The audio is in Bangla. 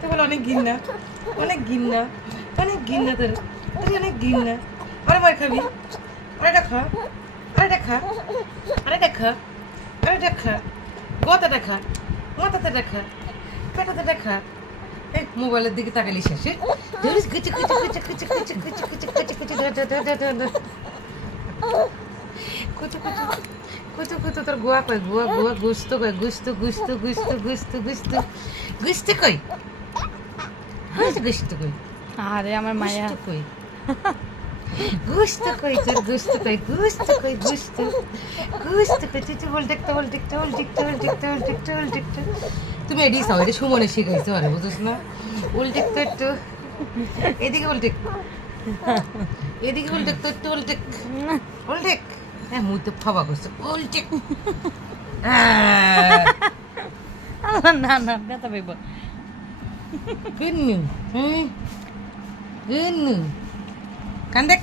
তো বলে অনেক ঘিন্না, অনেক ঘিন্না, অনেক ঘিন্না তোর, তুই অনেক ঘিন্না। আরে মার খাবি, আরেটা খা, আরেটা খা, আরেটা খা, আরেটা খা, গোতাটা খা, মাথাতে দেখা, পেটাতে দেখা। এই মোবাইলের দিকে তাকালি শেষে ধরিস কুচি কুচি কুচি কুচি কুচি কুচি কুচি কুচি কুচি ধর ধর ধর ধর ধর কুচি কুচি কুচি কুচি তোর গোয়া কই গোয়া গোয়া গুস্ত কই গুস্ত গুস্ত গুস্ত গুস্ত গুস্ত গুস্ত কই হয়েছে গুস্ত কই আরে আমার মায়া গুস্ত কই গুস্ত কই তোর গুস্ত কই গুস্ত কই গুস্ত গুস্ত কই তুই বল দেখতে বল দেখতে বল দেখতে বল দেখতে বল দেখতে বল দেখতে তুমি এডি সাও এটা সুমনে শিখাইছো আরে বুঝছ না উল্টে একটু এদিকে উল্টে এদিকে উল্টে একটু উল্টে উল্টে হ্যাঁ মুই তো ফাবা করছে উল্টে না না ব্যথা পাইব গুন্নু গুন্নু কান দেখ